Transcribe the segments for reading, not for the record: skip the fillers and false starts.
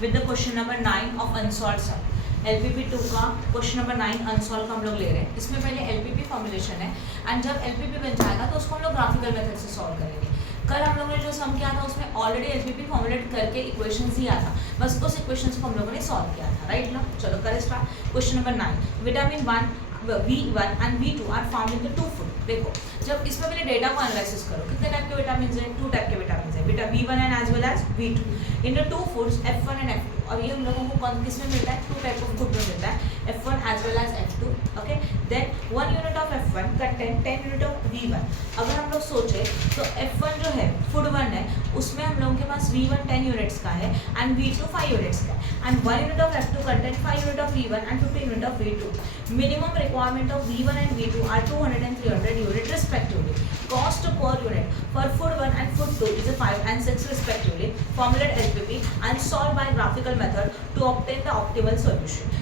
with the question number 9 of unsolved sum. LPP 2 का question number 9 unsolved का हम लोग ले रहे हैं. इसमें पहले LPP फॉर्मुलेशन है एंड जब LPP बन जाएगा तो उसको हम लोग ग्राफिकल मेथड से सॉल्व करेंगे. कल हम लोगों ने जो सम किया था उसमें ऑलरेडी LPP फॉर्मुलेट करके इक्वेशन दिया था, बस उस इक्वेशन को हम लोगों ने सॉल्व किया था. राइट ना. चलो करें start. Question number 9. Vitamin 1 V1 and V2 are found in the two food. देखो जब इसमें पहले डेटा को एनालिसिस करो, कितने टाइप के विटामिन है? 2 टाइप के विटामिन है, बेटा V1 and as well as V2 in the two foods F1 and F2. और ये हम लोगों को कौन किस में मिलता है? 2 टाइप ऑफ फूड में मिलता है, F1 as well as F2. Okay, then 1 unit of F1 contain 10 unit of V1. अगर हम लोग सोचे तो F1 जो है फूड 1 है, उसमें हम लोगों के पास V1 10 यूनिट्स का है एंड V2 5 यूनिट्स का है and 1 unit of F2 contain 5 unit of V1 and 15 unit of V2. Minimum requirement of V1 and V2 are 200 and 300 unit respectively. Cost per unit for food 1 and food 2 is 5 and 6 respectively. Formulate LPP and solve by graphical method to obtain the optimal solution.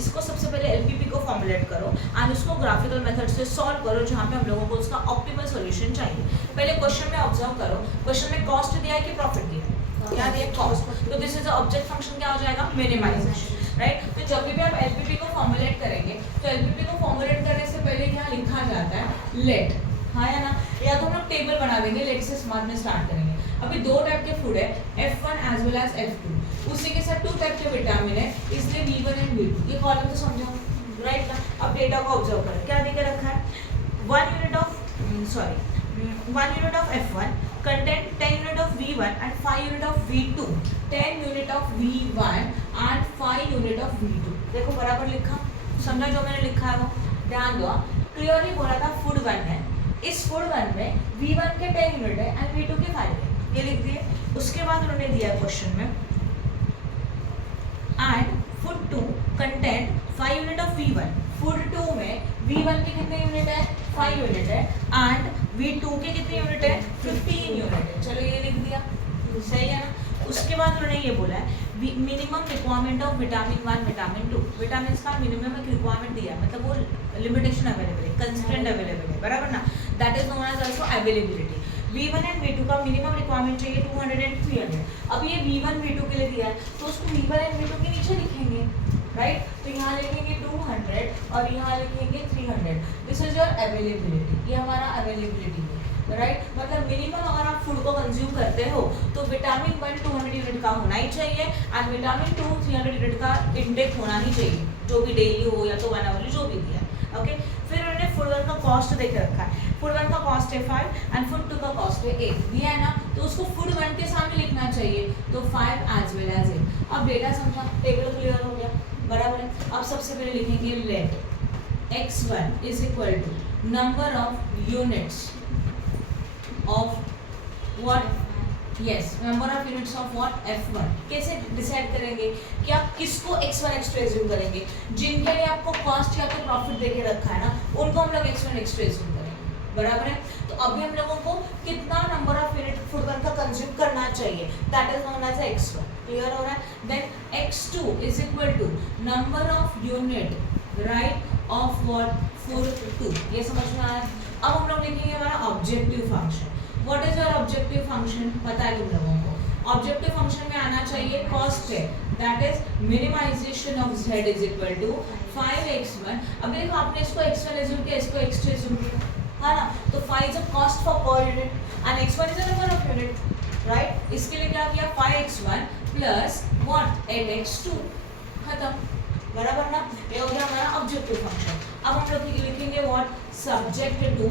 इसको सबसे पहले LPP को formulate करो and उसको graphical method से solve करो जहाँ पे हम लोगों को उसका ऑप्टिमल सॉल्यूशन चाहिए. पहले क्वेश्चन में ऑब्जर्व करो, क्वेश्चन में कॉस्ट दिया है कि प्रॉफिट दिया है? क्या दिया? कॉस्ट. तो दिस इज ऑब्जेक्ट फंक्शन क्या हो जाएगा? मिनिमाइजेशन. राइट. तो जब भी आप LPP को फॉर्मुलेट करेंगे तो LPP को फॉर्मुलेट करने से पहले क्या लिखा जाता है? लेट. हाँ या ना. या तो हम लोग टेबल बना देंगे, लेट से स्मार्ट में स्टार्ट करेंगे. अभी 2 टाइप के फूड है, F1 as well as F2. उसी के साथ 2 टाइप के विटामिन है, इसलिए V1 एंड V2. ये कॉलम तो समझो. राइट ना. अब डेटा को ऑब्जर्व करो, क्या देके रखा है? 1 unit of F1 contain 10 unit of V1 and 5 unit of V2. 10 unit of V1 and 5 unit of V2. देखो बराबर लिखा, समझा जो मैंने लिखा है वो? ध्यान दो. क्लियरली बोला था फूड 1 है, इस फूड 1 में V1 के 10 यूनिट है एंड V2 के 5 है, ये लिख दिए. उसके बाद उन्होंने दिया क्वेश्चन में and food 2 content 5 unit of V1. Food 2 में V1 के कितने यूनिट है? 5 यूनिट है एंड V2 के कितने यूनिट है? 15 यूनिट है. चलो ये लिख दिया, सही है ना. उसके बाद उन्होंने ये बोला है minimum requirement of vitamin 1 vitamin 2. Vitamin का मिनिमम एक रिक्वायरमेंट दिया है, मतलब वो लिमिटेशन अवेलेबल है, कंस्ट्रेंट अवेलेबल है, बराबर ना. That is known as also availability. V1 and V2 का मिनिमम रिक्वायरमेंट चाहिए 200 एंड 300. अब ये V1 V2 के लिए दिया है तो उसको V1 एंड V2 के नीचे लिखेंगे. राइट. तो यहाँ लिखेंगे 200 और यहाँ लिखेंगे 300. This is your availability. ये हमारा अवेलेबिलिटी है. राइट. मतलब मिनिमम अगर आप फूड को कंज्यूम करते हो तो विटामिन 1 200 यूनिट का होना ही चाहिए एंड विटामिन 2 300 यूनिट का इंटेक होना ही चाहिए, जो भी डेली हो या तो 1 आवरली जो भी दिया है. ओके. फिर उन्होंने फूड 1 का कॉस्ट देख रखा है. फूड 1 का कॉस्ट है 5 एंड फूड 2 का कॉस्ट है 8 दिया है ना. तो उसको फूड 1 के सामने लिखना चाहिए, तो 5 एज वेल एज 8. अब डेटा समझा, टेबल क्लियर हो गया, बराबर है. अब सबसे पहले लिखेंगे let x1 is equal to number of units of what? Yes, number of units of what? F1. कैसे डिसाइड करेंगे कि आप किसको x1 x2 एज्यूम करेंगे? जिनके लिए आपको कॉस्ट या तो प्रॉफिट देके रखा है ना, उनको हम लोग x1 x2 एज्यूम करेंगे, बराबर है. तो अभी हम लोगों को कितना नंबर ऑफ यूनिट फूड 1 का कंज्यूम करना चाहिए? That is known as x1. Clear हो रहा है? Then x2 is equal to number of unit right of what? Food 2. ये समझ में आया? अब हम लोग लिखेंगे हमारा objective function. What is your objective function? पता है तुम लोगों को. ऑब्जेक्टिव फंक्शन में आना चाहिए कॉस्ट है, that is minimization of z is equal to 5x1. अब देखो आपने इसको x1 एज्यूम किया, इसको x2 एज्यूम किया, है ना. तो 5 is a cost for per unit and x1 is a number of unit. Right. इसके लिए क्या किया? 5x1 plus what? 8x2. खत्म, बराबर ना. ये हो गया हमारा ऑब्जेक्टिव फंक्शन. अब हम लोग लिखेंगे what? Subject to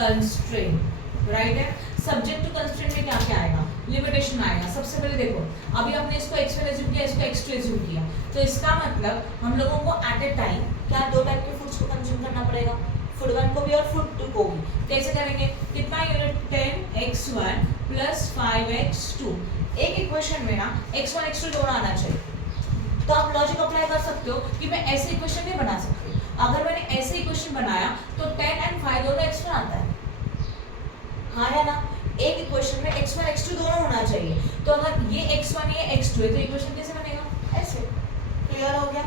constraint. Right है. सब्जेक्ट टू कंस्ट्रेंट में क्या क्या आएगा? लिमिटेशन आएगा. सबसे पहले देखो, अभी हमने इसको x1 एज्यूम किया, इसको x2 एज्यूम किया, तो इसका मतलब हम लोगों को एट ए टाइम क्या 2 टाइप के फूड्स को कंज्यूम करना पड़ेगा? फूड 1 को भी और फूड 2 को भी. कैसे करेंगे? कितना यूनिट? 10x1 plus 5x2. एक इक्वेशन में ना x1 x2 दोनों आना चाहिए. तो आप लॉजिक अप्लाई कर सकते हो कि मैं ऐसे इक्वेशन नहीं बना सकती. अगर मैंने ऐसे इक्वेशन बनाया तो 10 एंड 5 दोनों x1 आता है, हाँ या ना. एक इक्वेशन में x1 x2 दोनों होना चाहिए. तो अगर ये x1 ये x2 है तो इक्वेशन कैसे बनेगा? ऐसे. क्लियर हो गया?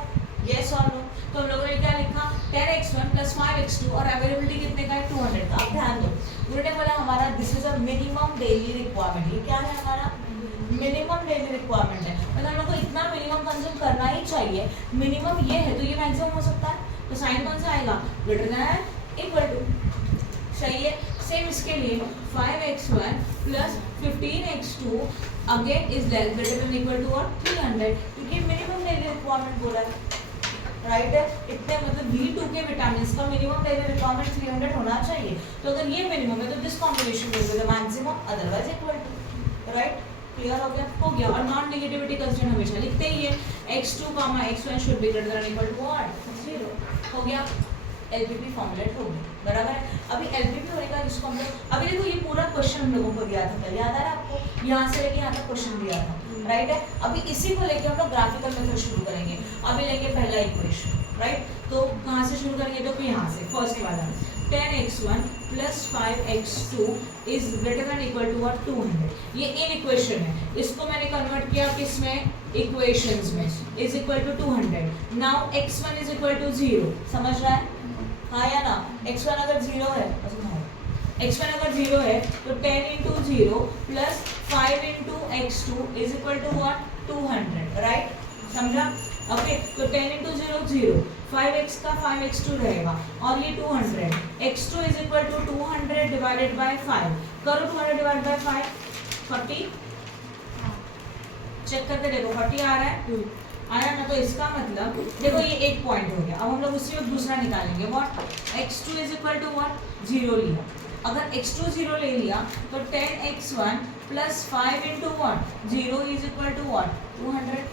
यस और नो. तो हम लोगों ने क्या लिखा? 10x1 प्लस 5x2 और अवेलेबिलिटी कितने का है? 200 का. अब ध्यान दो, उन्होंने बोला हमारा this is a minimum daily requirement. ये क्या है? हमारा मिनिमम डेली रिक्वायरमेंट है. मतलब हम लोग को इतना चाहिए, मिनिमम ये है तो ये मैक्सिमम हो सकता है, तो साइन कौन सा आएगा, ग्रेटर देन इक्वल टू। सही है। सेम इसके लिए 5x1 plus 15x2 again is greater than equal to और 300, क्योंकि मिनिमम डेली रिक्वायरमेंट बोला है, राइट है। इतने मतलब B2 के विटामिन का मिनिमम डेली रिक्वायरमेंट 300 होना चाहिए, तो अगर ये मिनिमम है तो this combination will be the maximum, otherwise equal to, right. Clear हो गया, हो गया। और नॉन नेगेटिविटी कंस्ट्रेंट हमेशा लिखते ही है, x2, x1 should be greater than equal to what, 0। हो गया, एलपीपी फॉर्मुलेट हो गई, बराबर है। अभी एलपीपी होएगा इसको हम लोग, अभी देखो ये पूरा क्वेश्चन हम लोगों को दिया था कल, याद आ रहा है आपको, यहाँ से लेके यहाँ तक क्वेश्चन दिया था, राइट है। अभी इसी को लेके हम लोग ग्राफिकल मेथड शुरू करेंगे। अभी लेंगे पहला इक्वेशन, राइट। तो कहाँ से शुरू करेंगे, तो यहाँ से फर्स्ट वाला 10x1 plus 5x2 is greater than equal to और 200। ये इन इक्वेशन है, इसको मैंने कन्वर्ट किया किसमें, इक्वेशंस में, is equal to 200। Now x1 is equal to 0, समझ रहा है, हाँ या ना। x1 अगर 0 है, x1 अगर 0 है तो 10 into 0 plus 5 into x2 is equal to what, 200, right. समझा, ओके। तो 10 इंटू 0 0, 5x का 5x2 रहेगा और ये 200, x2 is equal to 200 divided by 5। करो 200 डिवाइड बाय 5, 40, चेक करके देखो 40 आ रहा है, आया ना। तो इसका मतलब देखो ये एक पॉइंट हो गया। अब हम लोग उसी वक्त दूसरा निकालेंगे, what, x2 is equal to what, 0 लिया। अगर x2 0 ले लिया तो 10x1 plus 5 into what, 0 is equal to what, 200।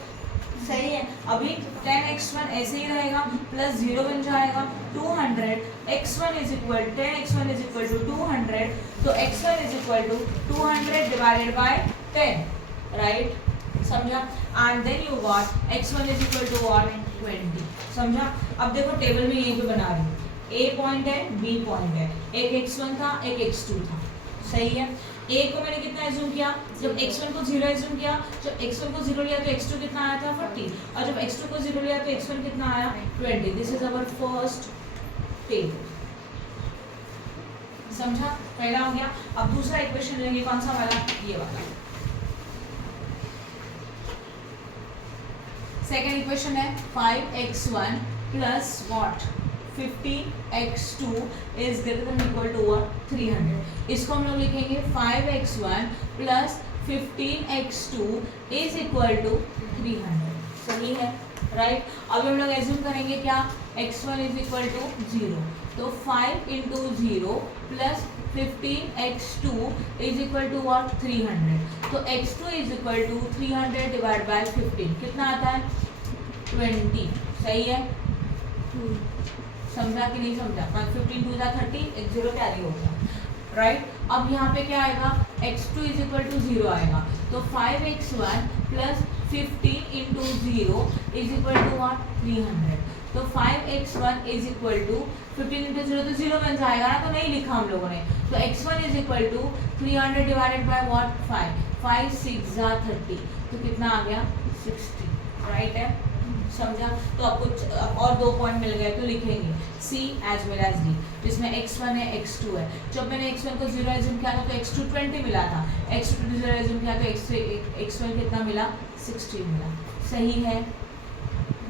सही है। अभी 10x1 ऐसे ही रहेगा, प्लस 0 बन जाएगा 200, x1 is equal 10x1 is equal to 200, तो x1 is equal to 200 divided by 10, right. समझा, and then you got x1 is equal to what, 20। समझा। अब देखो टेबल में यहीं पे बना रही हूँ, A पॉइंट है, B पॉइंट है, एक x1 था, एक x2 था, सही है। A को मैंने कितना एज्यूम किया, जब x1 को 0 एज्यूम किया, जब x1 को 0 लिया तो x2 कितना आया था, 40, और जब x2 को 0 लिया तो x1 कितना आया, 20। This is our first table. समझा, पहला हो गया। अब दूसरा इक्वेशन लेंगे, कौन सा वाला, ये वाला। सेकेंड इक्वेशन है 5x1 plus what, 15x2 is greater than equal to what, 300। इसको हम लोग लिखेंगे 5x1 plus 15x2 is equal to 300। सही है, राइट। अब हम लोग एज्यूम करेंगे क्या, x1 इज इक्वल टू 0, तो 5 into 0 plus 15x2 is equal to what, 300। तो x2 is equal to 300 divide by 15, कितना आता है, 20। सही है, समझा कि नहीं समझा। 15 2 30, एक 0 कैरी हो गया, राइट। अब यहाँ पे क्या आएगा, x2 इज इक्वल टू 0 आएगा, तो 5x1 plus 15 into 0 is equal to what, 300। तो 5x1 is equal to 15 into 0 तो 0 बन जाएगा ना, तो नहीं लिखा हम लोगों ने। तो x1 is equal to 300 divided by what, 5, 5 6 30, तो कितना आ गया, 60, राइट है। समझा। तो आपको और 2 पॉइंट मिल गए, तो लिखेंगे C as well as D, जिसमें x1 है, x2 है। जब मैंने x1 को 0 एज्यूम किया था तो x2 20 मिला था, x2 को 0 एज्यूम किया तो x1 कितना मिला, 60 मिला। सही है।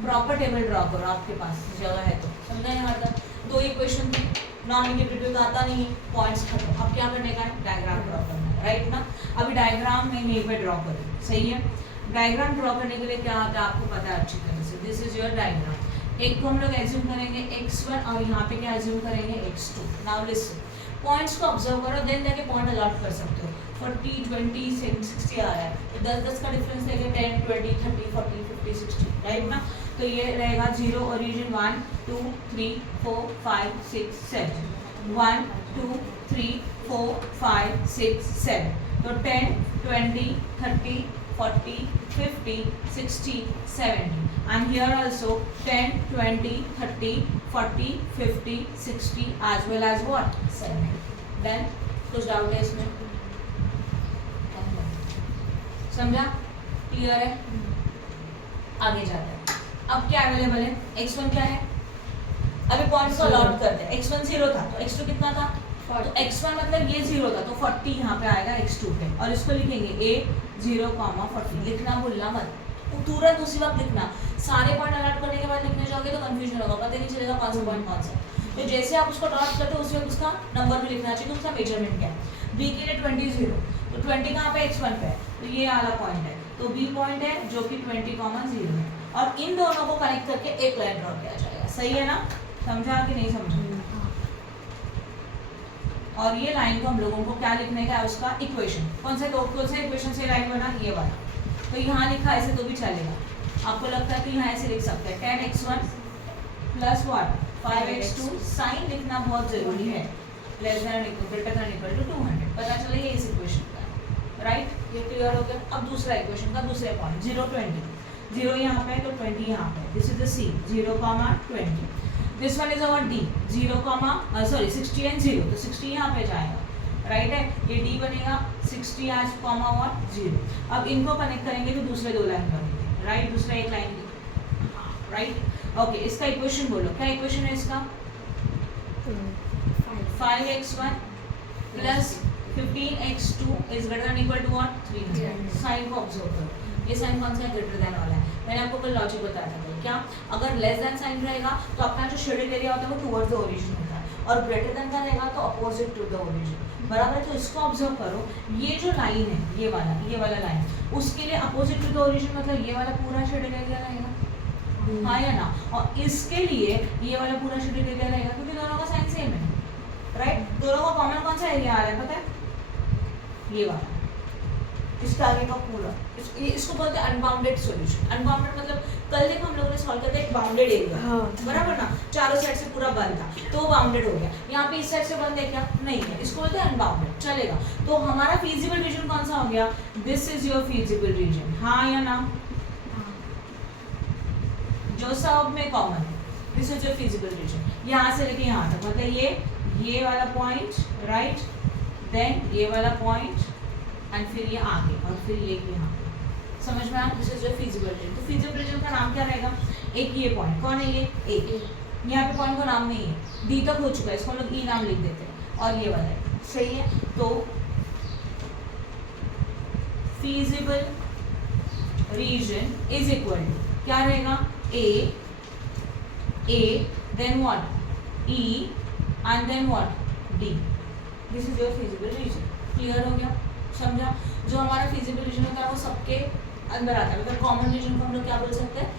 प्रॉपर टेबल ड्रॉ करो, आपके पास जगह है तो। समझा यहाँ तक, 2 इक्वेशन थे, नॉन नेगेटिव तो आता नहीं, पॉइंट्स खत्म। अब क्या करने का है, डायग्राम ड्रॉ करना है, राइट ना। अभी डायग्राम में यहीं पे ड्रॉ करें, सही है। डायग्राम ड्रॉ करने के लिए क्या आता है आपको पता है अच्छी तरह से, दिस इज योर डायग्राम। एक को हम लोग एज्यूम करेंगे x1 और यहाँ पे क्या एज्यूम करेंगे, x2। नाउ लिसन, पॉइंट्स को ऑब्जर्व करो, देन जाके पॉइंट अलॉट कर सकते हो। 40 20 60 आ रहा है, तो 10 का डिफरेंस देंगे, 10 20 30 40 50 60, राइट ना। तो ये रहेगा 0 ओरिजिन 1 2 3 4 5 6 7, 1 2 3 4 5 6 7, तो 10 20 30 40 50 60 70, and here also 10 20 30 40 50 60 as well as what, 70. Then कुछ डाउट है इसमें, समझा, क्लियर है। आगे जाते हैं। अब क्या अवेलेबल है, x1 क्या है, अभी पॉइंट्स को अलॉट करते हैं। x1 0 था तो x2 कितना था, तो x1 मतलब ये 0 था तो 40 यहाँ पे आएगा x2 पे, और इसको लिखेंगे a 0, 40, लिखना भूलना मत, तुरंत उसी वक्त लिखना। सारे पॉइंट अलर्ट करने के बाद लिखने जाओगे तो कंफ्यूजन होगा, पता नहीं चलेगा कौन सा पॉइंट कौन सा। तो जैसे आप उसको डॉट करते हो उसी वक्त उसका नंबर भी लिखना चाहिए, तो उसका मेजरमेंट क्या है। बी के लिए 20 0, तो 20 कहाँ पे x1 पे है, तो ये वाला पॉइंट है, तो बी पॉइंट है जो कि 20, 0 है, और इन दोनों को कनेक्ट करके एक लाइन ड्रॉ किया जाएगा। सही है ना, समझा कि नहीं समझा। और ये लाइन को हम लोगों को क्या लिखने का है, उसका इक्वेशन। कौन सा इक्वेशन से लाइन बना, ये वाला। तो यहाँ लिखा ऐसे तो भी चलेगा, आपको लगता है कि यहाँ ऐसे लिख सकते हैं 10x1 plus what 5x2। Sign लिखना बहुत जरूरी है, less than greater than equal to 200, पता चले ये इस इक्वेशन का है, राइट। ये क्लियर हो गया। अब दूसरा इक्वेशन का दूसरे पॉइंट 0 20, 0 यहाँ पे तो 20 यहाँ पे, this is the C 0, 20। This one is our D 0, 60 and 0, तो 60 यहाँ पे जाएगा, राइट है। ये डी बनेगा 60 आज कॉमा और 0। अब इनको कनेक्ट करेंगे तो दूसरे दो लाइन बनेंगे, राइट, दूसरा एक लाइन, राइट। ओके, इसका इक्वेशन बोलो, क्या इक्वेशन है इसका, 5x1 plus 15x2 is greater than equal to what 300। Sign को ऑब्जर्व करो, ये साइन कौन सा है, ग्रेटर देन वाला है। मैंने आपको कल लॉजिक बताया था कल, क्या अगर लेस देन साइन रहेगा तो अपना जो शेडेड एरिया होता है वो टुवर्ड्स द ओरिजिन होता है, और ग्रेटर देन का रहेगा तो अपोजिट टू द ओरिजिन, बराबर है। तो इसको ऑब्जर्व करो, ये जो लाइन है ये वाला लाइन, उसके लिए अपोजिट टू द ओरिजिन मतलब ये वाला पूरा शेडेड एरिया रहेगा, हाँ या ना। और इसके लिए ये वाला पूरा शेडेड एरिया रहेगा, क्योंकि दोनों का साइन सेम है, राइट। दोनों का कॉमन कौन सा एरिया आ रहा है पता है, ये वाला, इसका आगे का पूरा। इसको बोलते हैं अनबाउंडेड सॉल्यूशन। अनबाउंडेड मतलब कल देखो हम लोगों ने सॉल्व करते एक बाउंडेड एरिया, बराबर ना, चारों साइड से पूरा बंद था तो वो बाउंडेड हो गया। यहाँ पे इस साइड से बंद है क्या, नहीं है, इसको बोलते हैं अनबाउंडेड, चलेगा। तो हमारा फीजिबल रीजन कौन सा हो गया, this is your feasible reason, हाँ या ना, जो सब में कॉमन है, this is your feasible reason. यहाँ से लेके यहाँ तक मतलब ये वाला पॉइंट, राइट, देन ये वाला पॉइंट, एंड फिर ये आगे, और फिर ये यहाँ, समझ में आया, this is your feasible reason. तो फीजिबल रीजन का नाम क्या रहेगा, एक ये पॉइंट, कौन है ये, एक, यहाँ पे पॉइंट का नाम नहीं है, डी तक हो चुका है, इसको हम लोग ई नाम लिख देते हैं, और ये वाला है, सही है। तो feasible region is equal to क्या रहेगा, A then what E and then what D, this is your feasible region. Clear हो गया, समझा। जो हमारा फीजिबल रीजन होता है वो सबके अंदर आता है, मतलब कॉमन रीजन को हम लोग क्या बोल सकते हैं,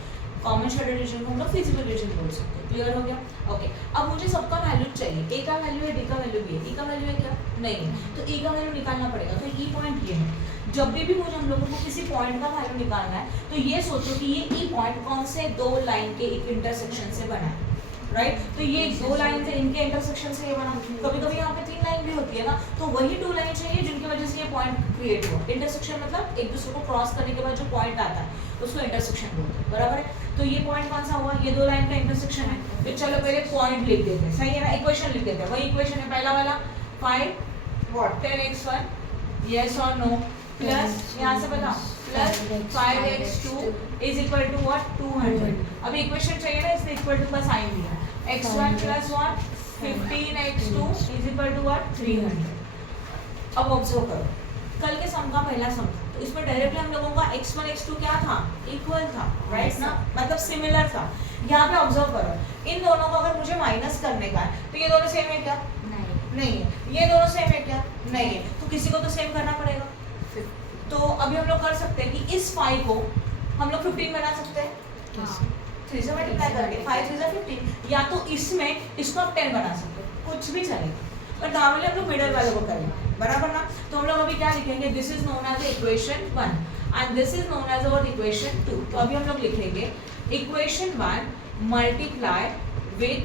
कॉमन शेडेड रीजन को हम लोग फीजिबल रीजन बोल सकते हैं। क्लियर हो गया, ओके। अब मुझे सबका वैल्यू चाहिए, ए का वैल्यू है, डी का वैल्यू भी है, ई का वैल्यू है क्या, नहीं है, तो ई का वैल्यू निकालना पड़ेगा। तो ई पॉइंट ये है, जब भी मुझे हम लोगों को किसी पॉइंट का वैल्यू निकालना है तो ये सोचो कि ये ई पॉइंट कौन से दो लाइन के इंटरसेक्शन से बना है, राइट। तो ये दो लाइन है, इनके इंटरसेक्शन से ये बना। कभी कभी यहाँ पे 3 लाइन भी होती है ना, तो वही 2 लाइन चाहिए जिनकी वजह से ये पॉइंट क्रिएट हुआ। इंटरसेक्शन मतलब एक दूसरे को क्रॉस करने के बाद जो पॉइंट आता है उसको इंटरसेक्शन बोलते हैं, बराबर है। तो ये पॉइंट कौन सा हुआ, ये 2 लाइन का इंटरसेक्शन है। तो चलो पहले पॉइंट लिख देते हैं, सही है ना, इक्वेशन लिख देते हैं। वही इक्वेशन है पहला वाला 10x1 यस और नो, प्लस यहाँ से बताओ plus 5x2 is equal to what 200। अब इक्वेशन चाहिए ना, इसमें इक्वल टू का साइन दिया, x1 plus 1 15x2 is equal to what 300। अब ऑब्जर्व करो, कल के सम का पहला सम था, तो इसमें डायरेक्टली हम लोगों का x1 x2 क्या था, इक्वल था, राइट ना, मतलब सिमिलर था। यहाँ पे ऑब्जर्व करो, इन दोनों को अगर मुझे माइनस करने का है तो ये दोनों सेम है क्या, नहीं है, ये दोनों सेम है क्या, नहीं है, तो किसी को तो सेम करना पड़ेगा। तो अभी हम लोग कर सकते हैं कि इस 5 को हम लोग 15 बना सकते हैं, 3 से मल्टीप्लाई करके 5 3 15, या तो इसमें इसको आप 10 बना सकते हो, कुछ भी चलेगा, पर नॉर्मली हम लोग मिडल वाले को करेंगे, बराबर ना। तो हम लोग अभी क्या लिखेंगे, this is known as equation 1 and this is known as our equation 2। तो अभी हम लोग लिखेंगे इक्वेशन 1 मल्टीप्लाई विथ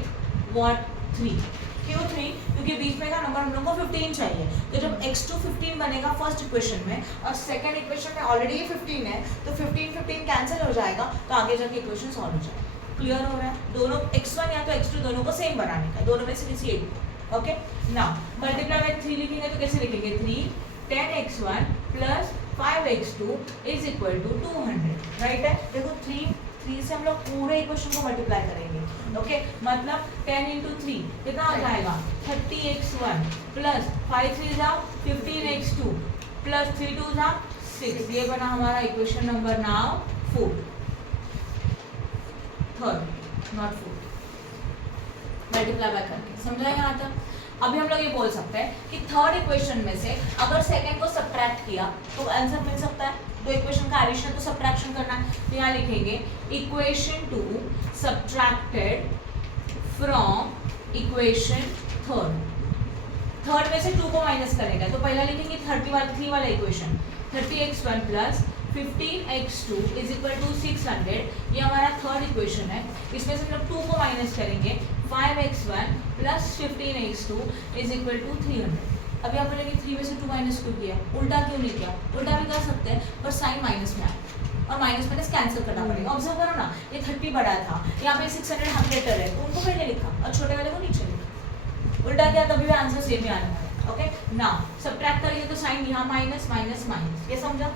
व्हाट 3, क्यों 3, क्योंकि बीच में का नंबर हम लोग को 15 चाहिए। तो जब x2 15 बनेगा फर्स्ट इक्वेशन में और सेकंड इक्वेशन में ऑलरेडी ये 15 है, तो 15 कैंसिल हो जाएगा, तो आगे जाके इक्वेशन सॉल्व हो जाएगा। क्लियर हो रहा है, दोनों x1 या तो x2 दोनों को सेम बनाने का, दोनों में से किसी एक। ओके, नाउ मल्टीप्लाई बाय 3 लिखेंगे तो कैसे लिखेंगे, 3 10x1 plus 5x2 is equal to 200, right है। देखो 3 से हम लोग पूरे इक्वेशन को मल्टीप्लाई करेंगे, ओके, मतलब 10 into 3 कितना हो जाएगा 30x1 प्लस 5 3 जा 15x2 प्लस 3 2 जा 6, ये बना हमारा equation number now 4, third not 4, multiply by करके, समझा यहाँ तक? अभी हम लोग ये बोल सकते हैं कि थर्ड इक्वेशन में से अगर सेकंड को सब्ट्रैक्ट किया तो आंसर मिल सकता है। दो इक्वेशन का एडिशन तो सब्ट्रैक्शन करना है, तो यहाँ लिखेंगे equation 2 subtracted from equation third में से 2 को माइनस करेंगे, तो पहला लिखेंगे 3 वाला equation, 30x1 plus 15x2 is equal to 600, ये हमारा थर्ड इक्वेशन है। इसमें से हम लोग 2 को माइनस करेंगे, 5x1 plus 15x2 is equal to 300। अभी आप बोलेंगे 3 में से 2 माइनस क्यों किया, उल्टा क्यों नहीं किया? उल्टा भी कर सकते हैं पर साइन माइनस में आया और माइनस माइनस कैंसिल करना पड़ेगा। ऑब्जर्व करो ना, ये 30 बड़ा था, यहाँ पे 600 हम लेटर है, तो उनको पहले लिखा और छोटे वाले को नीचे लिखा, उल्टा किया तभी भी आंसर सेम ही आने वाला है। ओके, नाउ सब्ट्रैक्ट करेंगे तो साइन यहाँ माइनस माइनस माइनस, ये समझा?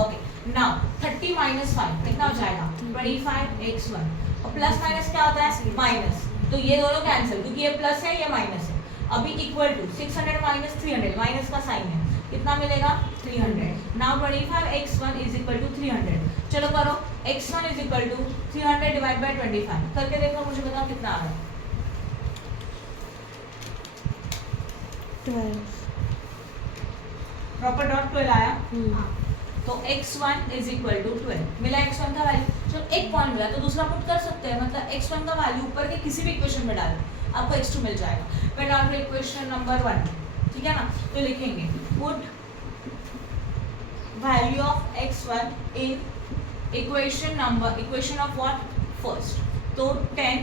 ओके, नाउ 30 माइनस 5 कितना हो जाएगा? 25x1, और प्लस माइनस क्या होता है? माइनस, तो ये दोनों कैंसिल, क्योंकि ये प्लस है ये माइनस है। अभी इक्वल टू 600 माइनस 300, माइनस का साइन है, कितना मिलेगा? 300। Now 25x1 is equal to 300, चलो करो, x1 is equal to 300 divide by 25 करके देखो, मुझे बताओ कितना आ रहा है? 12 प्रॉपर डॉट 12 आया। तो x1 इज इक्वल टू 12 मिला, x1 का वैल्यू, चलो एक पॉइंट मिला तो दूसरा पुट कर सकते हैं, मतलब x1 का वैल्यू ऊपर के किसी भी इक्वेशन में डालो, आपको x2 मिल जाएगा। फिर डाल इक्वेशन नंबर 1, ठीक है ना? तो लिखेंगे put value of x1 in equation of what? First, तो 10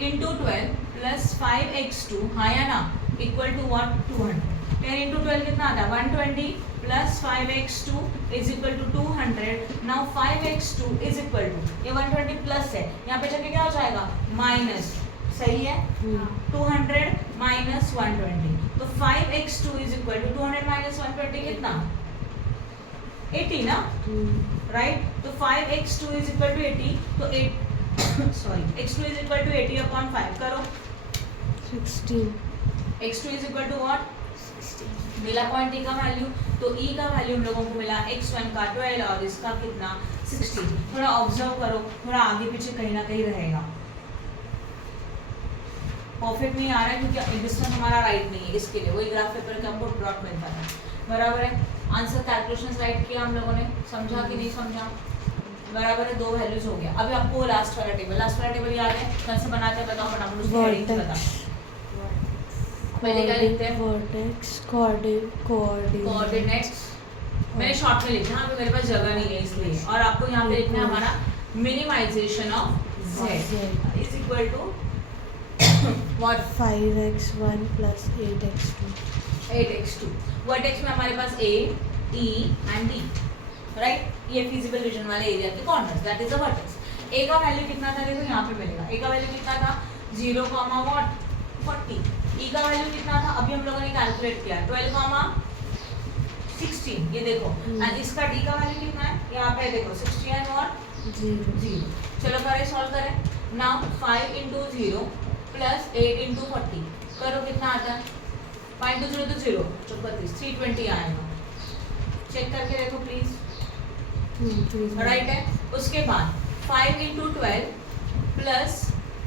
इंटू 12 प्लस 5x2, हाँ या ना, इक्वल टू व्हाट? 200। 10 इंटू 12 कितना आता है? 120 plus 5x2 is equal to 200। Now 5x2 is equal to, ये 120 प्लस है, यहाँ पे जाके क्या हो जाएगा? माइनस, सही है? 200 माइनस 120, तो 5x2 is equal to 200 minus 120 कितना? 80 ना, राइट? तो 5x2 इज इक्वल टू 80, तो x2 is equal to 80 upon 5 करो, 16, x2 is equal to what? मिला पॉइंट e का वैल्यू, तो e का वैल्यू हम लोगों को मिला x1 का 12 और इसका कितना? 16। थोड़ा ऑब्जर्व करो, थोड़ा आगे पीछे कहीं ना कहीं रहेगा, परफेक्ट नहीं आ रहा है क्योंकि डिस्टेंस हमारा राइट नहीं है, इसके लिए वही ग्राफ पेपर का हमको प्लॉट मिलता था, बराबर है? आंसर कैलकुलेशंस राइट किया हम लोगों ने, समझा कि नहीं समझा? बराबर है, 2 वैल्यूज हो गया। अभी आपको लास्ट वाला टेबल याद है? कैसे बनाते हैं बताओ फटाफट, उसकी हेडिंग बता। पहले क्या लिखते हैं? वर्टेक्स, कोऑर्डिनेट्स, मैंने शॉर्ट में लिखा, अभी मेरे पास जगह नहीं है इसलिए, और आपको यहाँ पे लिखना है हमारा minimization of z is equal to what? 5x1 plus 8x2। 8x2, vertex में हमारे पास a, e and d, right? ये फिजिबल रीजन वाले एरिया के corners, that is the vertex. a का वैल्यू कितना था? देखो यहाँ पे मिलेगा, a का वैल्यू कितना था? 0, व्हाट? 40। e का वैल्यू कितना था? अभी हम लोगों ने कैलकुलेट किया, 12, 16, ये देखो। एंड इसका d का वैल्यू कितना है? यहाँ पे देखो 60 एंड व्हाट? 0। चलो करें, सॉल्व करें। नाउ 5 इंटू 0 प्लस 8 इंटू 40 करो, कितना आता है? 5 इंटू 0 तो 0, 34, 320 आएगा। चेक करके देखो प्लीज, राइट है? उसके बाद 5 इंटू 12 प्लस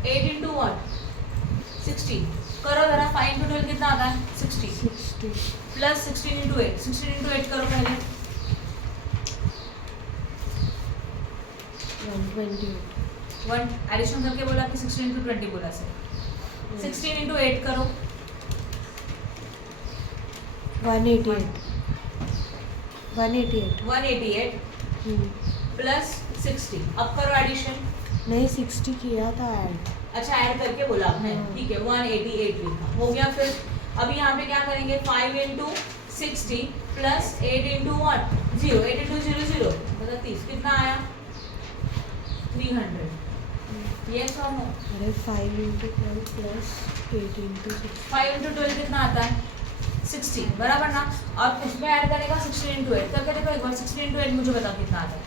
8 इंटू व्हाट? 60 करो जरा, 5 इंटू 12 कितना आता है? 60 प्लस 16 इंटू 8, 16 इंटू 8 करो पहले, 1 एडिशन करके बोला कि 16 इंटू 20 बोला सर, 16 इंटू 8 करो, 188 प्लस 60, अब करो एडिशन। नहीं 60 किया था ऐड, अच्छा ऐड करके बोला आपने, ठीक है, 188 लिखा, हो गया। फिर अभी यहाँ पे क्या करेंगे? 5 into 60 plus 8 into what? 0, 8 into 0 0 मतलब 30, कितना आया? 300। यस और नो? अरे 5 इंटू 12 प्लस 8 इंटू 6, 5 इंटू 12 कितना आता है? 60, बराबर ना? और उसमें ऐड करेगा 16 इंटू 8 करके देखो एक बार, 16 इंटू 8 मुझे बताओ कितना आता है?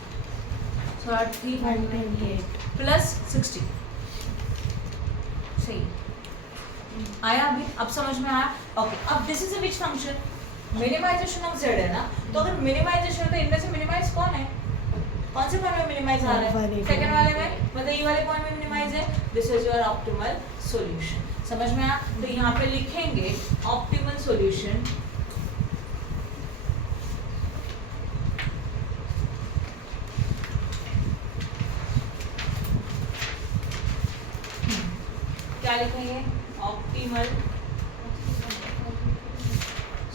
398 प्लस 60, सही आया? अभी अब समझ में आया? ओके, अब this is a which function? Minimization of z है ना, तो अगर मिनिमाइजेशन है तो इनमें से मिनिमाइज कौन है? कौन से पॉइंट में मिनिमाइज आ रहा है? सेकंड वाले में, मतलब ये वाले पॉइंट में मिनिमाइज है. This is your optimal solution. समझ में आया? तो यहाँ पे लिखेंगे ऑप्टिमल सॉल्यूशन क्या लिखेंगे? ऑप्टिमल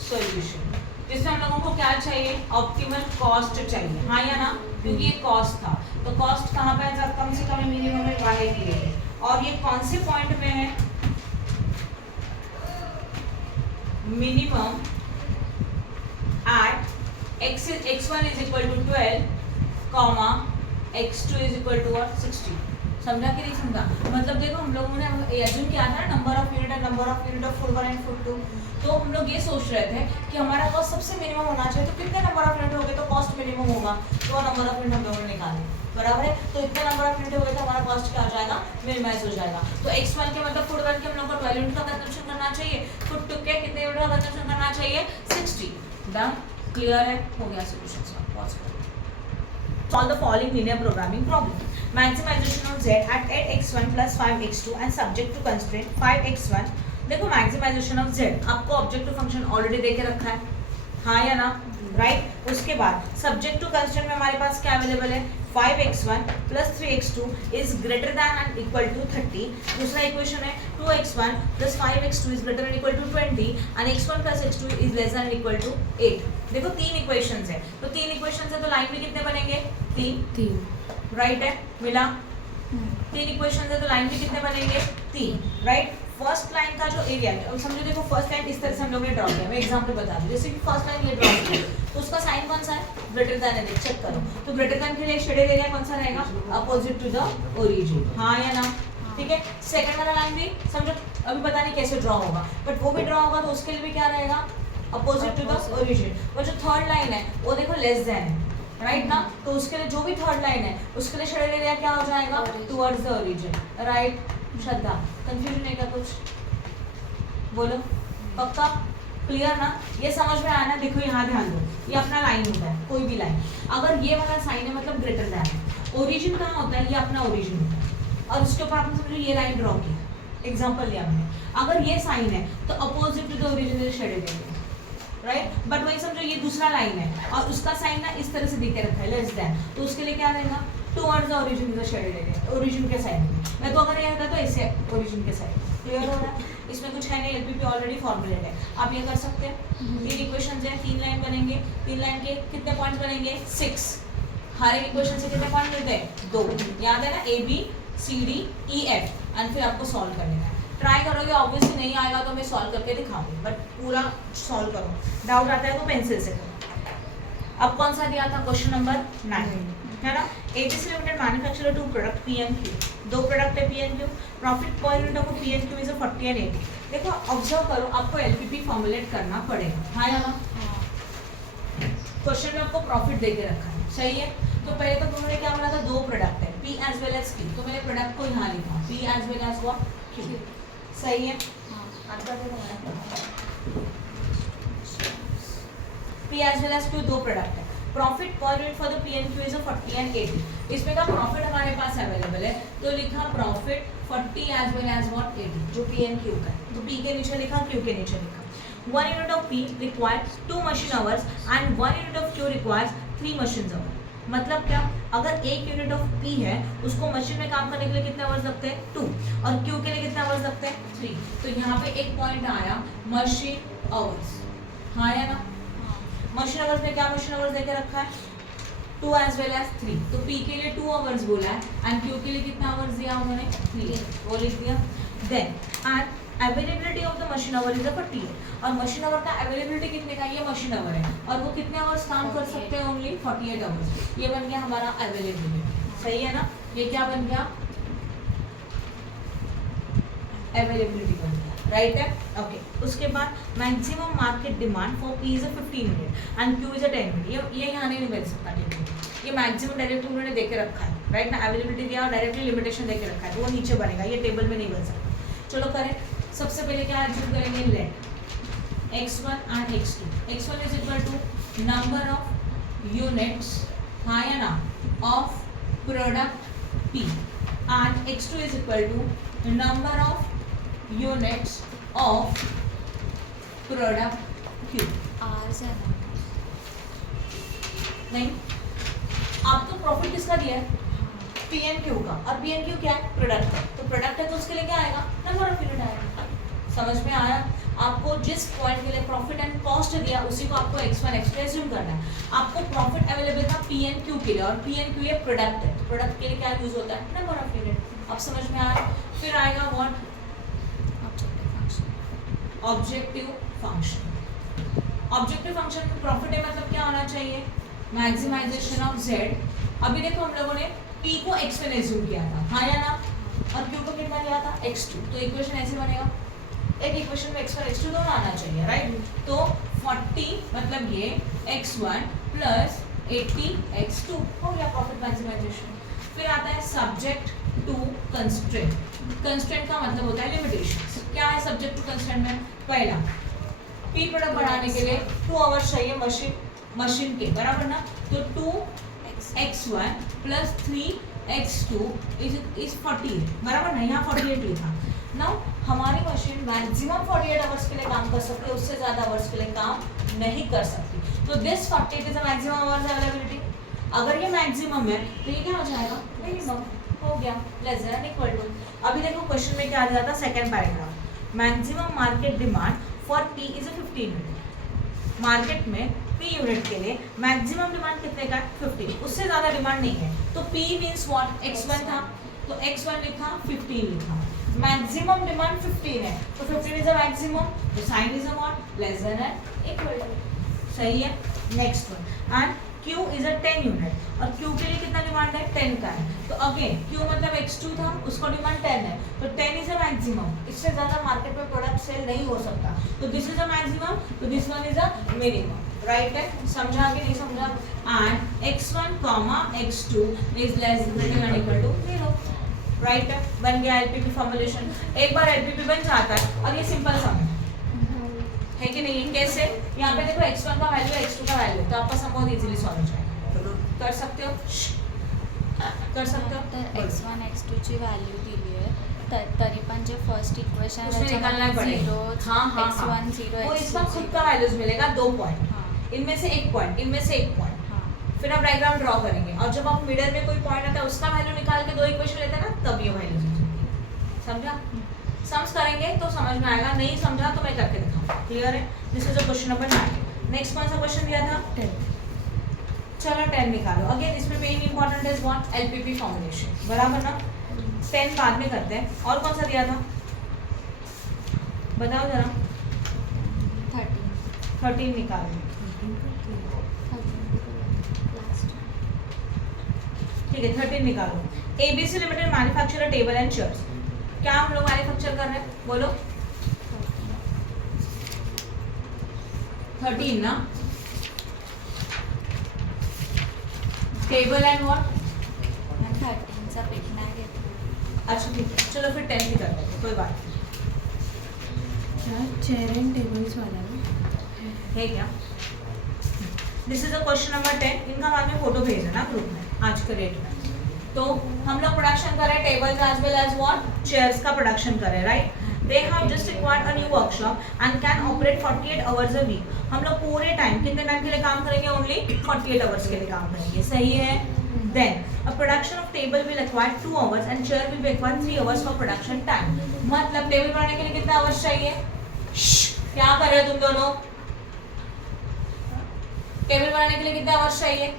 सॉल्यूशन, जिसमें हम लोगों को क्या चाहिए? ऑप्टिमल कॉस्ट चाहिए, हाँ या ना? क्योंकि ये कॉस्ट था, तो कॉस्ट कहाँ पे है? कम से कम मिनिमम में वाले के लिए. और ये कौन से पॉइंट में है? Minimum at x1 is equal to 12 comma x2 is equal to 60. समझा कि नहीं समझा? मतलब देखो हम लोगों ने एज्यूम किया था number of unit and number of unit of full 1 and full 2. तो हम लोग ये सोच रहे थे कि हमारा कॉस्ट सबसे मिनिमम होना चाहिए, तो कितने नंबर ऑफ यूनिट हो गए तो कॉस्ट मिनिमम होगा, तो वो नंबर ऑफ यूनिट हम लोगों ने निकाले. बराबर है? तो इतने नंबर ऑफ यूनिट हो गए तो हमारा कॉस्ट क्या हो जाएगा? मिनिमाइज हो जाएगा. तो x1 के मतलब फुड 1 के हम लोग को 12 यूनिट का कंजम्पशन करना चाहिए, फुड 2 के कितने यूनिट का कंजम्पशन करना चाहिए? 60. डन? क्लियर है? हो गया सॉल्यूशन का. पॉज करो. Solve the following linear programming problem. Maximization of z at 8x1 plus 5x2 and subject to constraint 5x1. देखो maximization of z आपको ऑब्जेक्टिव फंक्शन ऑलरेडी देके रखा है, हाँ या ना? राइट. उसके बाद सब्जेक्ट टू कंस्ट्रेंट में हमारे पास क्या अवेलेबल है? 5x1 plus 3x2 is greater than and equal to 30. दूसरा इक्वेशन है 2x1 plus 5x2 is greater than equal to 20 and x1 plus x2 is less than and equal to 8. देखो तीन equations है, तो तीन इक्वेशंस है तो लाइन में कितने बनेंगे? तीन. राइट है? मिला? तीन इक्वेशंस है तो लाइन में कितने बनेंगे? तीन. राइट. फर्स्ट लाइन का जो एरिया है, अब समझो देखो फर्स्ट लाइन इस तरह से हम लोग ने ड्रॉ किया. मैं एग्जांपल बता दूं, जैसे कि फर्स्ट लाइन ये ड्रॉ किया तो उसका साइन कौन सा है? ग्रेटर देन है. चेक करो. तो ग्रेटर देन के लिए शेडेड एरिया कौन सा रहेगा? अपोजिट टू द ओरिजिन, हाँ या ना? ठीक है. सेकंड वाला लाइन भी समझो, अभी पता नहीं कैसे ड्रॉ होगा, बट वो भी ड्रॉ होगा तो उसके लिए भी क्या रहेगा? Opposite to the origin. वो जो थर्ड लाइन है वो देखो लेस देन है, राइट ना? तो उसके लिए जो भी थर्ड लाइन है उसके लिए शेडेड एरिया क्या हो जाएगा? Towards the origin. Right. Shraddha, confusion है क्या कुछ? बोलो. पक्का? क्लियर ना? ये समझ में आया ना? देखो यहाँ ध्यान दो, ये अपना लाइन होता है, कोई भी लाइन. अगर ये वाला साइन है मतलब ग्रेटर देन है. ओरिजिन कहाँ होता है? ये अपना ओरिजिन होता है, और उसके ऊपर आपने समझो ये लाइन ड्रॉ की. एग्जाम्पल लिया हमने. अगर ये साइन है तो opposite to the origin is shaded area, right. But वही समझो ये दूसरा लाइन है और उसका साइन ना इस तरह से देके रखा है लेस देन, तो उसके लिए क्या रहेगा? Towards the origin is shaded area, origin के साइड में. मैं तो अगर ये होता तो ऐसे ओरिजिन के साइड. क्लियर हो रहा है? इसमें कुछ है नहीं, एलपीपी ऑलरेडी फॉर्मुलेट है, आप ये कर सकते हैं. तीन इक्वेशंस हैं, तीन लाइन बनेंगे. तीन लाइन के कितने पॉइंट्स बनेंगे? 6. हर एक इक्वेशन से कितने पॉइंट मिलते हैं? 2. याद है ना? A B C D E F. And फिर आपको सॉल्व कर लेना है. ट्राई करोगे, ऑब्वियसली नहीं आएगा तो मैं सॉल्व करके दिखाऊंगी, बट पूरा सॉल्व करो. डाउट आता है तो पेंसिल से करो. अब कौन सा दिया था? क्वेश्चन नंबर 9 है ना? ABC limited manufacture 2 product P and Q. 2 product है P and Q. Profit per unit of P and Q is 40 and 80. देखो ऑब्जर्व करो, आपको एलपीपी फॉर्मुलेट करना पड़ेगा, हाँ या ना? क्वेश्चन में आपको प्रॉफिट देके रखा है, सही है? तो पहले तो तुमने क्या बोला था? 2 प्रोडक्ट है, P as well as Q. तो मैंने प्रोडक्ट को यहाँ लिखा, P as well as what? Q. सही है? P as well as Q 2 product है. Profit per unit for the P and Q is 40 and 80. इसमें का प्रॉफिट हमारे पास अवेलेबल है, तो लिखा profit 40 as well as what? 80, जो पी एंड क्यू का है. तो पी के नीचे लिखा, क्यू के नीचे लिखा. 1 unit of P requires 2 machine hours and 1 unit of Q requires 3 machine hours. मतलब क्या? अगर 1 यूनिट ऑफ पी है उसको मशीन में काम करने के लिए कितने आवर्स लगते हैं? 2. और क्यू के लिए कितने आवर्स लगते हैं? 3. तो यहाँ पे एक पॉइंट आया मशीन आवर्स, हाँ या ना? मशीन आवर्स में क्या मशीन आवर्स देके रखा है? 2 एज वेल एज 3. तो पी के लिए 2 आवर्स बोला है एंड क्यू के लिए कितना आवर्स दिया उन्होंने? 3. वो लिख दिया. Then and availability of the machine hour is 48. और मशीन आवर का अवेलेबिलिटी कितने का? ये मशीन आवर है और वो कितने आवर्स काम कर सकते हैं? Only 48 hours. ये बन गया हमारा अवेलेबिलिटी, सही है ना? ये क्या बन गया? अवेलेबिलिटी बन गया, राइट है? ओके. उसके बाद maximum market demand for P is 15 minute and Q is 10 minute. ये यहाँ नहीं मिल सकता, ठीक है? ये मैक्सिमम डायरेक्ट उन्होंने देके रखा है, राइट ना? अवेलेबिलिटी दिया और डायरेक्टली लिमिटेशन देके रखा है, तो वो नीचे बनेगा, ये टेबल में नहीं बन सकता. चलो करें. सबसे पहले क्या एज्यूम करेंगे? Let x1 and x2. x1 is equal to number of units हाँ या ना, of product P and x2 is equal to number of units of product Q. आर से ना नहीं, आपको प्रॉफिट किसका दिया है? पी एन क्यू का, और पी एन क्यू क्या है? प्रोडक्ट है, तो प्रोडक्ट है तो उसके लिए क्या आएगा? नंबर ऑफ यूनिट आएगा। समझ में आया? आपको जिस पॉइंट के लिए प्रॉफिट एंड कॉस्ट दिया उसी को आपको x1 x2 एज्यूम करना है। आपको प्रॉफिट अवेलेबल था पी एन क्यू के लिए, और पी एन क्यू ये प्रोडक्ट है, प्रोडक्ट के लिए क्या यूज होता है? Number of unit. अब समझ में आया? फिर आएगा what? Objective function. Objective function में प्रॉफिट है मतलब क्या होना चाहिए? Maximization of z। अभी देखो हम लोगों ने p को x1 एज्यूम किया था, हाँ या ना, और q को कितना लिया था? x2। तो इक्वेशन ऐसे बनेगा, एक इक्वेशन में x1 x2 दोनों आना चाहिए, राइट? तो 40 मतलब ये x1 प्लस 80 x2 हो गया प्रॉफिट मैक्सिमाइजेशन। फिर आता है सब्जेक्ट टू कंस्ट्रेंट। कंस्ट्रेंट का मतलब होता है लिमिटेशंस। क्या है सब्जेक्ट टू कंस्ट्रेंट में? पहला, पी प्रोडक्ट बनाने के लिए 2 आवर्स चाहिए मशीन के, बराबर ना? तो 2x1 प्लस 3x2 इज 48, बराबर ना? यहाँ 48 लिखा। नाउ हमारी मशीन मैक्सिमम 48 आवर्स के लिए काम कर सकती है, उससे ज़्यादा आवर्स के लिए काम नहीं कर सकती। तो this 48 is a maximum hours availability. अगर ये मैक्सिमम है तो ये क्या हो जाएगा? मिनिमम हो गया, लेस देन इक्वल टू। अभी देखो क्वेश्चन में क्या आ जाता है, second paragraph. Maximum market demand for P is 15 unit. Market में पी यूनिट के लिए मैक्सिमम डिमांड कितने का? 15, उससे ज़्यादा डिमांड नहीं है। तो पी मीन्स व्हाट? x1 था, तो x1 लिखा, 15 लिखा। मैक्सिमम डिमांड 15 है, तो 15 इज अ मैक्सिमम, तो sign is a what? Less than and equal to. सही है। Next one, and Q is a 10 unit, और Q के लिए कितना डिमांड है? 10 का है। तो अगेन Q मतलब x2 था, उसको डिमांड 10 है, तो 10 इज अ मैक्सिमम। इससे ज़्यादा मार्केट में प्रोडक्ट सेल नहीं हो सकता, तो दिस इज अ मैक्सिमम, तो this one is a minimum, right है? समझा कि नहीं समझा? And x1 x2 is less than equal to 0, right है? बन गया एलपीपी फॉर्मूलेशन। एक बार एलपीपी बन जाता है, और ये सिंपल सम है कि नहीं? कैसे? यहाँ पे देखो x1 का वैल्यू x2 का वैल्यू, तो आपका सम बहुत इजीली सॉल्व हो जाएगा। कर सकते हो, कर सकते हो। तर x1 x2 ची व्हॅल्यू दिली आहे तरी पण जे फर्स्ट इक्वेशन उसमें निकालना पड़ेगा। हाँ हाँ हाँ, x1 0 वो इसका खुद का वैल्यूज मिलेगा 2 पॉइंट, हाँ इनमें से एक पॉइंट, इनमें से एक पॉइंट। हाँ फिर आप डायग्राम ड्रॉ करेंगे, और जब आप मिडल में कोई पॉइंट आता है उसका वैल्यू निकाल के 2 इक्वेशन लेते हैं ना, तब ये वैल्यूज आ जाती है। समझा? सम्स करेंगे तो समझ में आएगा, नहीं समझा तो मैं करके दिखाऊंगा। क्लियर है? This is question number 9। Next कौन सा क्वेश्चन दिया था? 10। चलो 10 निकालो। अगेन इसमें main important is what? LPP formulation, बराबर ना? 10 बाद में करते हैं। और कौन सा दिया था बताओ जरा? 13 निकालो। ठीक है, 13 निकालो। ABC limited manufacture table and chairs. क्या हम लोग मैन्युफैक्चर कर रहे हैं? बोलो। 13 ना? Table and what? 13 चा पिक नाही घेतला। अच्छा ठीक है, चलो फिर 10 भी कर देते हैं, कोई बात नहीं। चेयर एंड टेबल्स वाला ना है क्या? This is a question number 10। इनका बाद में फोटो भेज देना ग्रुप में आज के डेट में। तो हम लोग प्रोडक्शन कर रहे हैं tables as well as what? Chairs का प्रोडक्शन कर रहे हैं, right? They have just acquired a new workshop and can operate 48 hours a week. हम लोग पूरे टाइम कितने टाइम के लिए काम करेंगे? ओनली 48 आवर्स के लिए काम करेंगे, सही है? Then a production of table will require 2 hours and chair will require 3 hours for production time. मतलब टेबल बनाने के लिए कितना आवर्स चाहिए? क्या कर रहे हो तुम दोनों? टेबल बनाने के लिए कितने आवर्स चाहिए?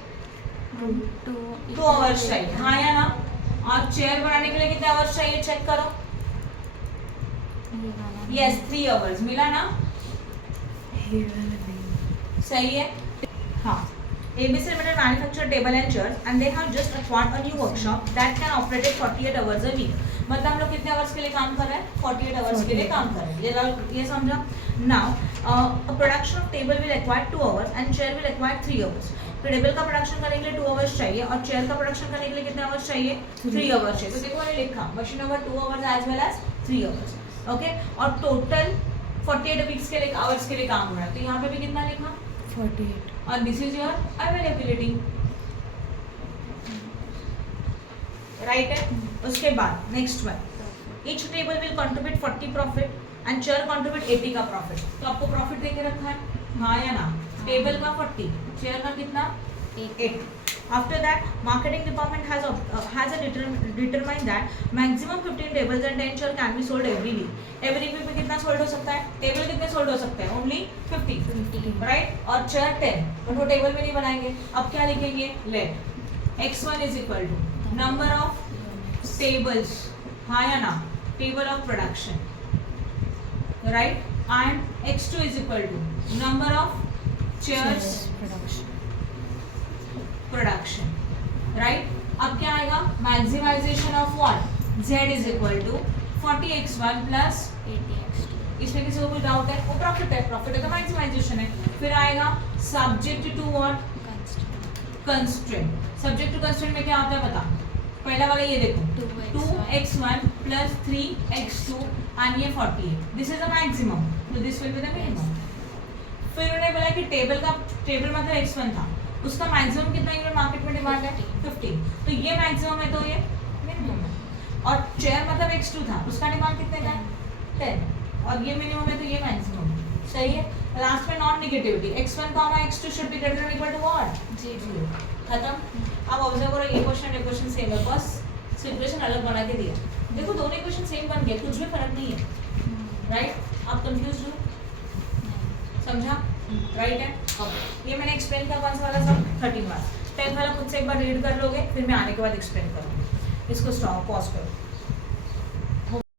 2 आवर्स चाहिए, हाँ या ना? और चेयर बनाने के लिए कितने आवर्स चाहिए? चेक करो। यस, 3 आवर्स मिला ना? सही है। हाँ, ABC Limited manufacture table and chairs and they have just acquired a new workshop that can operate at 48 hours a week. मतलब हम लोग कितने आवर्स के लिए काम कर रहे हैं? 48 आवर्स के लिए काम कर रहे हैं। ये समझा? Now, a production of table will require 2 hours and chair will require 3 hours. तो टेबल का प्रोडक्शन करने के लिए 2 आवर्स चाहिए, और चेयर का प्रोडक्शन करने के लिए कितने आवर्स चाहिए? 3 आवर्स चाहिए। तो देखो मैंने लिखा machine number 2 hours as well as 3 hours, okay? और टोटल 48 वीक्स के लिए आवर्स के लिए काम हो रहा है, तो यहाँ पे भी कितना लिखा? 48। और this is your availability. Right है। उसके बाद next one, each table will contribute 40 profit and chair contribute 80 का प्रॉफिट। तो आपको प्रॉफिट देके रखा है, हाँ या ना? टेबल का 40, चेयर का कितना? 8. After that, marketing department has determined that maximum 15 tables and 10 chairs can be sold every week. Every week में कितना सोल्ड हो सकता है? टेबल कितने सोल्ड हो सकते हैं? Only 50, right? और चेयर 10, बट वो टेबल में नहीं बनाएंगे। अब क्या लिखेंगे? Let x1 is equal to number of tables, हाँ या ना? Table of production, right? And x2 is equal to number of chairs production, right? अब क्या आएगा? Maximization of what? z is equal to 40x1 plus 80x2. इसमें किसी को कोई डाउट है? वो प्रॉफिट है, प्रॉफिट है तो मैक्सिमाइजेशन है। फिर आएगा subject to what? Constraint. Subject to constraint में क्या आता है पता? पहला वाला ये देखो, 2x1 प्लस 3x2 एंड ये 48, दिस इज द मैक्सिमम, तो this will be the minimum. फिर उन्होंने बोला कि टेबल मतलब x1 था, उसका मैक्सिमम कितना यूनिट मार्केट में डिमांड है? 15, तो ये मैक्सिमम है तो ये मिनिमम है। और चेयर मतलब x2 था, उसका डिमांड कितने का है? 10, और ये मिनिमम है तो ये मैक्सिमम है, सही है। लास्ट में non negativity, x1 x2 should be greater than equal to what? 0, खत्म। अब ऑब्जर्व करो, ये क्वेश्चन सेम है, बस सिचुएशन अलग बना के दिया। देखो दोनों इक्वेशन सेम बन गए, कुछ भी फर्क नहीं है, राइट? आप कंफ्यूज हो? समझा? राइट है। अब ये मैंने एक्सप्लेन किया कौन सा वाला सब? 13 वाला। 10 वाला खुद से एक बार रीड कर लोगे, फिर मैं आने के बाद एक्सप्लेन करूँगी। इसको स्टॉप, पॉज करो।